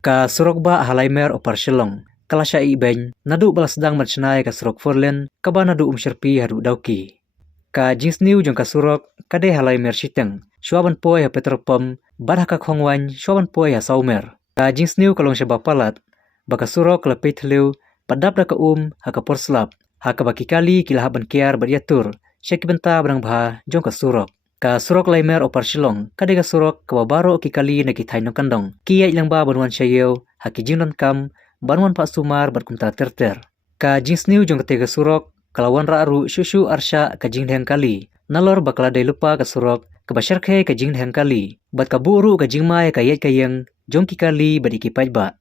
Ka surok ba Laimer o parsilong. Kala siya ibeng, nadu balas sedang mercenai ka surok forlen, kaba nadu syerpi hadu dauki. Ka jingsniu jong ka surok, kade Laimer siteng, syuaban poi ha petrol pump, badah ka khongwan, syuaban poi ha saumer. Ka jingsniu kalong siya bapalat, baka surok lepei thliew, padap da ka ha ka porslap, ha ka baki kali kila haban kiar ïatur, siya kibenta barang bah jong ka surok. Ka surok Laimer o parsilong, kade ka surok kababaro ki kali na kitay no kandong, kiyay lang ba banuan siya yew, ha ki jingnon kam, banuan pak sumar bat kumta terter. Ka jingsniu jong ketiga surok, kalawan ra'aru syushu arsya ka jingdheng kali. Nalor bakala day lupa ka surok, kabasyarkhe ka jingdheng kali. Bat ka buru ka jingma ka ïaid kayeng, jong ki kali bat iki paidbah.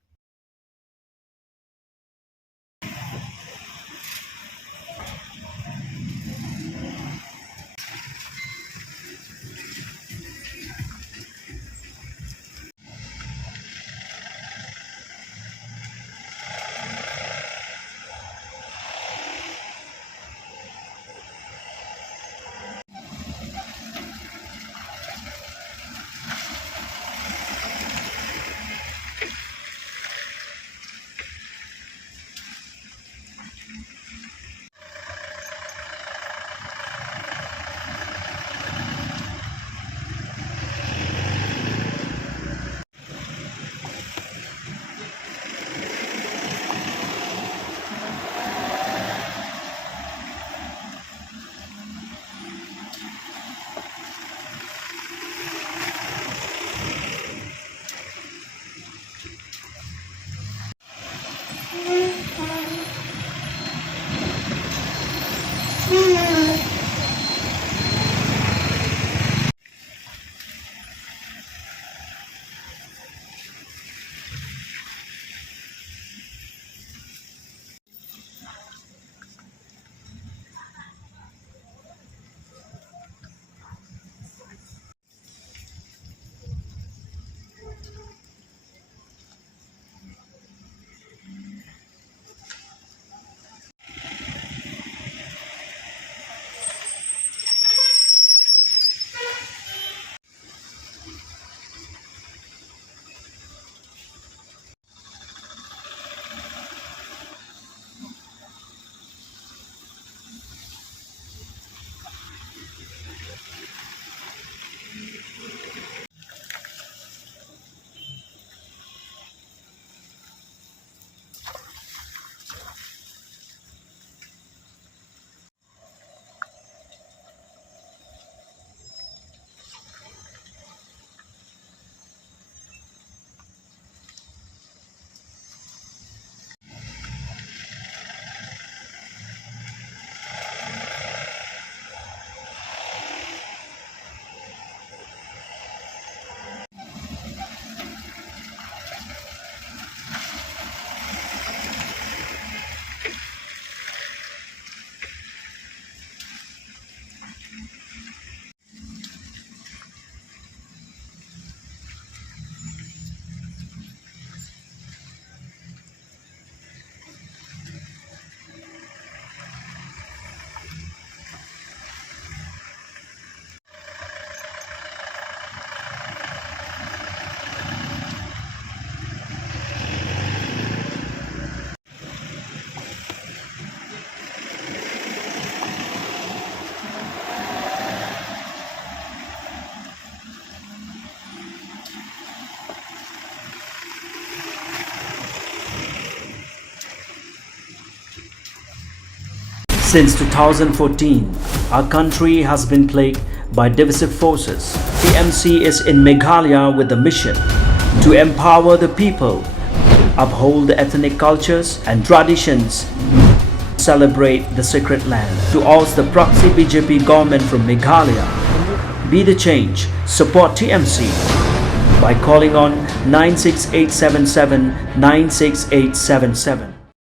Since 2014, our country has been plagued by divisive forces. TMC is in Meghalaya with the mission to empower the people, uphold the ethnic cultures and traditions, celebrate the sacred land. To oust the proxy BJP government from Meghalaya, be the change, support TMC by calling on 96877 96877.